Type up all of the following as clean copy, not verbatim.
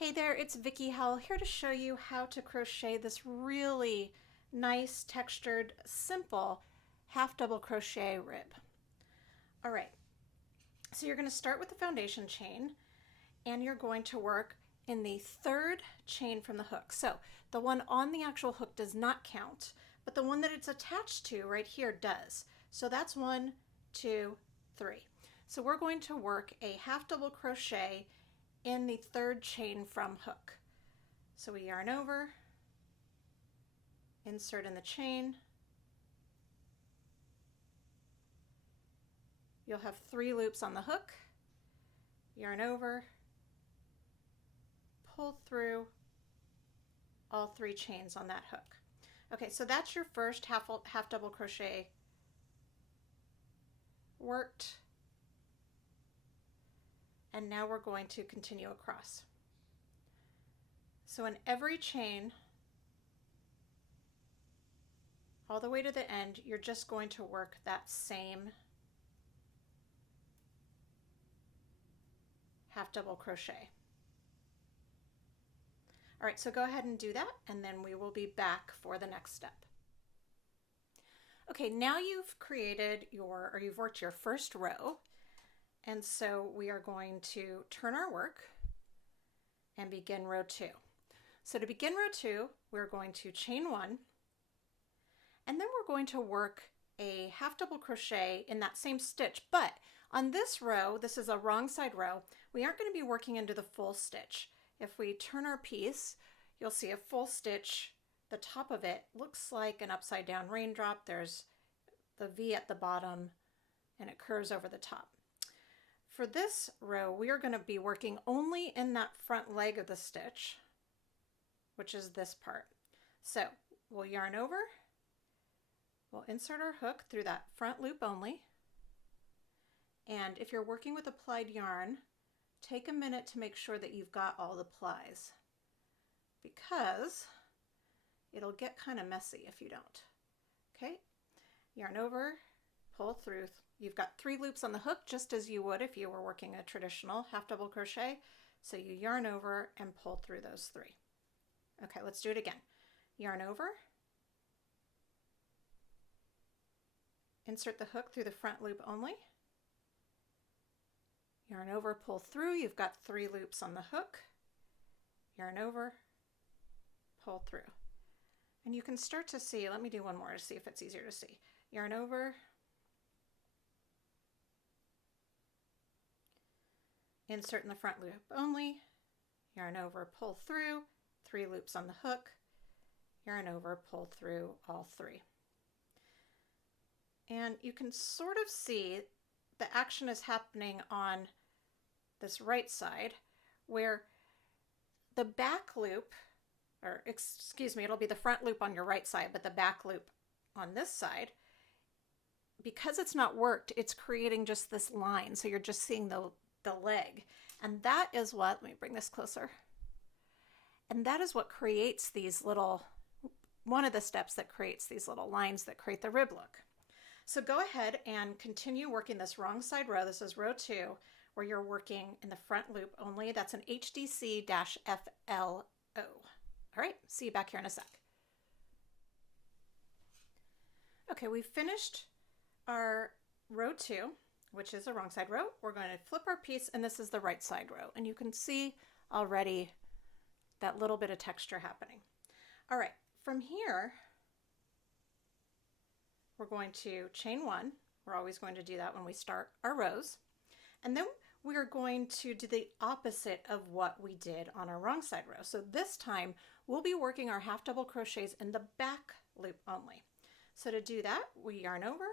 Hey there, it's Vicki Howell here to show you how to crochet this really nice, textured, simple half double crochet rib. All right, so you're going to start with the foundation chain and you're going to work in the third chain from the hook. So the one on the actual hook does not count, but the one that it's attached to right here does. So that's 1, 2, 3. So we're going to work a half double crochet in the third chain from hook. So we yarn over, insert in the chain. You'll have 3 loops on the hook, yarn over, pull through all 3 chains on that hook. Okay, so that's your first half double crochet worked. And now we're going to continue across. So in every chain, all the way to the end, you're just going to work that same half double crochet. All right, so go ahead and do that, and then we will be back for the next step. Okay, now you've created you've worked your first row. And so we are going to turn our work and begin row 2. So to begin row 2, we're going to chain 1, and then we're going to work a half double crochet in that same stitch. But on this row, this is a wrong side row, we aren't going to be working into the full stitch. If we turn our piece, you'll see a full stitch. The top of it looks like an upside down raindrop. There's the V at the bottom, and it curves over the top. For this row, we are going to be working only in that front leg of the stitch, which is this part. So we'll yarn over, we'll insert our hook through that front loop only, and if you're working with applied yarn, take a minute to make sure that you've got all the plies, because it'll get kind of messy if you don't. Okay, yarn over, pull through. You've got 3 loops on the hook, just as you would if you were working a traditional half double crochet. So you yarn over and pull through those 3. Okay, let's do it again. Yarn over, insert the hook through the front loop only, yarn over, pull through. You've got 3 loops on the hook, yarn over, pull through. And you can start to see, let me do one more to see if it's easier to see. Yarn over, insert in the front loop only, yarn over, pull through, 3 loops on the hook, yarn over, pull through all 3. And you can sort of see the action is happening on this right side, where the back loop, or excuse me, it'll be the front loop on your right side, but the back loop on this side, because it's not worked, it's creating just this line. So you're just seeing the leg, and that is what, let me bring this closer, and that is what creates these little, one of the steps that creates these little lines that create the rib look. So go ahead and continue working this wrong side row. This is row 2, where you're working in the front loop only. That's an Hdc-FLO. All right, see you back here in a sec. Okay, we've finished our row 2, which is a wrong side row. We're going to flip our piece, and this is the right side row. And you can see already that little bit of texture happening. All right, from here, we're going to chain 1. We're always going to do that when we start our rows. And then we are going to do the opposite of what we did on our wrong side row. So this time, we'll be working our half double crochets in the back loop only. So to do that, we yarn over,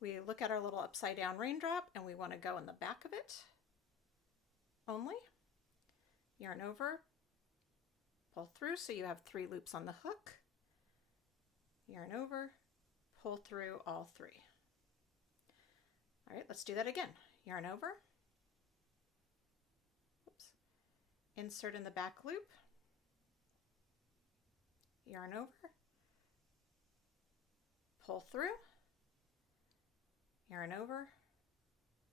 we look at our little upside down raindrop, and we want to go in the back of it only. Yarn over, pull through, so you have 3 loops on the hook. Yarn over, pull through all 3. All right, let's do that again. Yarn over, oops, insert in the back loop, yarn over, pull through, yarn over,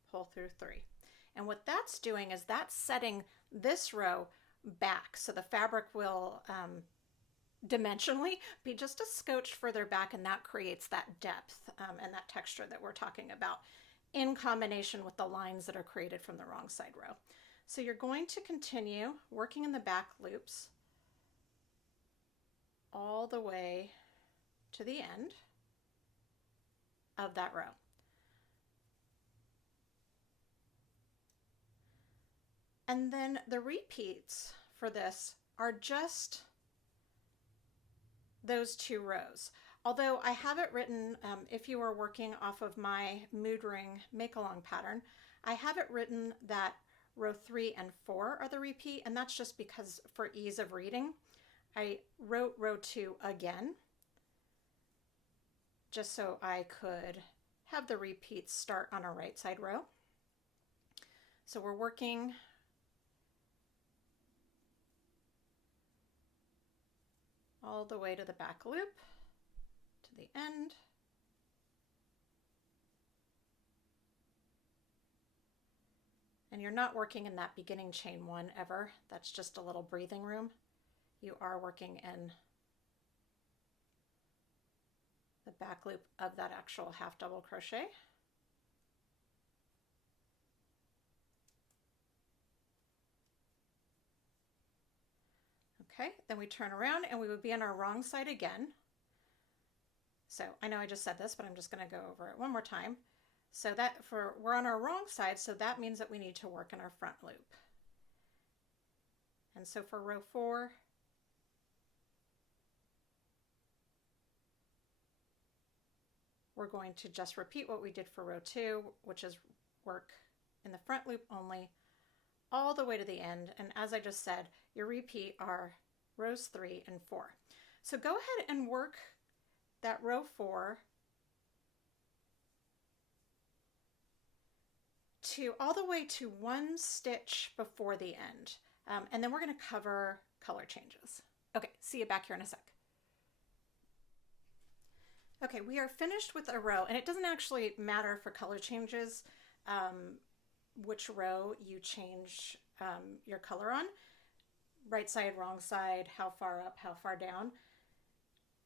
pull through 3. And what that's doing is that's setting this row back. So the fabric will dimensionally be just a scotch further back, and that creates that depth and that texture that we're talking about in combination with the lines that are created from the wrong side row. So you're going to continue working in the back loops all the way to the end of that row. And then the repeats for this are just those 2 rows. Although I have it written, if you are working off of my mood ring make-along pattern, I have it written that row 3 and 4 are the repeat, and that's just because for ease of reading, I wrote row 2 again, just so I could have the repeats start on a right side row. So we're working all the way to the back loop, to the end. And you're not working in that beginning chain 1 ever. That's just a little breathing room. You are working in the back loop of that actual half double crochet. Okay, then we turn around and we would be on our wrong side again. So I know I just said this, but I'm just going to go over it one more time. So that we're on our wrong side, so that means that we need to work in our front loop. And so for row 4, we're going to just repeat what we did for row 2, which is work in the front loop only all the way to the end. And as I just said, your repeat are rows 3 and 4. So go ahead and work that row 4 to all the way to 1 stitch before the end. And then we're going to cover color changes. Okay, see you back here in a sec. Okay, we are finished with a row, and it doesn't actually matter for color changes which row you change your color on. Right side, wrong side, how far up, how far down.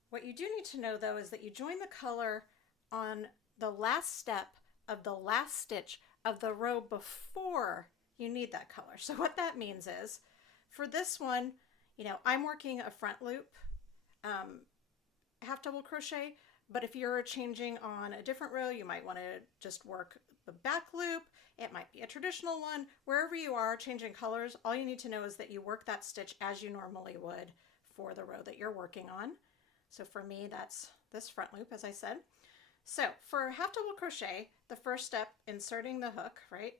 What you do need to know though is that you join the color on the last step of the last stitch of the row before you need that color. So what that means is, for this one, you know, I'm working a front loop, half double crochet, but if you're changing on a different row, you might want to just work the back loop. It might be a traditional one. Wherever you are changing colors, all you need to know is that you work that stitch as you normally would for the row that you're working on. So for me, that's this front loop, as I said. So for half double crochet, the first step, inserting the hook, right?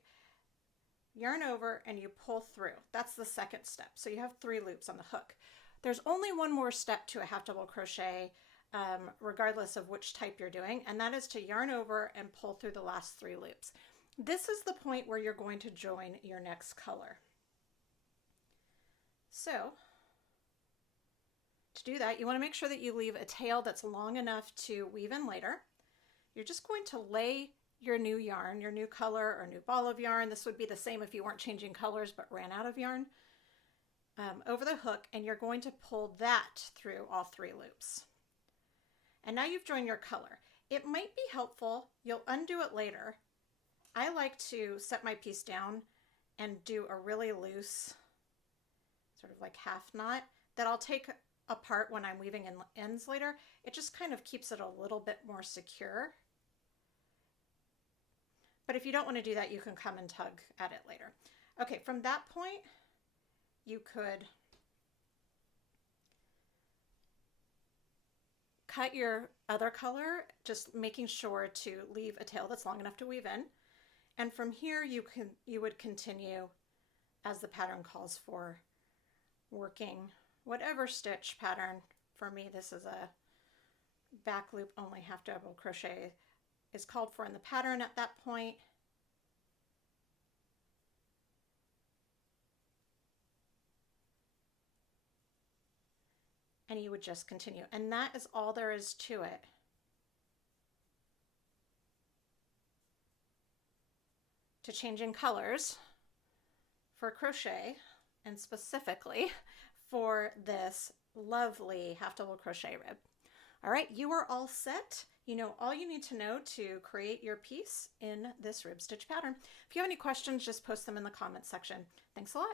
Yarn over and you pull through. That's the second step. So you have 3 loops on the hook. There's only one more step to a half double crochet, regardless of which type you're doing, and that is to yarn over and pull through the last 3 loops. This is the point where you're going to join your next color. So to do that, you want to make sure that you leave a tail that's long enough to weave in later. You're just going to lay your new yarn, your new color or new ball of yarn. This would be the same if you weren't changing colors but ran out of yarn, over the hook, and you're going to pull that through all 3 loops. And now you've joined your color. It might be helpful, you'll undo it later. I like to set my piece down and do a really loose, sort of like half knot, that I'll take apart when I'm weaving in ends later. It just kind of keeps it a little bit more secure. But if you don't want to do that, you can come and tug at it later. Okay, from that point, you could cut your other color, just making sure to leave a tail that's long enough to weave in. And from here, you would continue as the pattern calls for, working whatever stitch pattern. For me, this is a back loop only half double crochet is called for in the pattern at that point. And you would just continue. And that is all there is to it. To changing colors for crochet, and specifically for this lovely half double crochet rib. All right, you are all set. You know all you need to know to create your piece in this rib stitch pattern. If you have any questions, just post them in the comments section. Thanks a lot.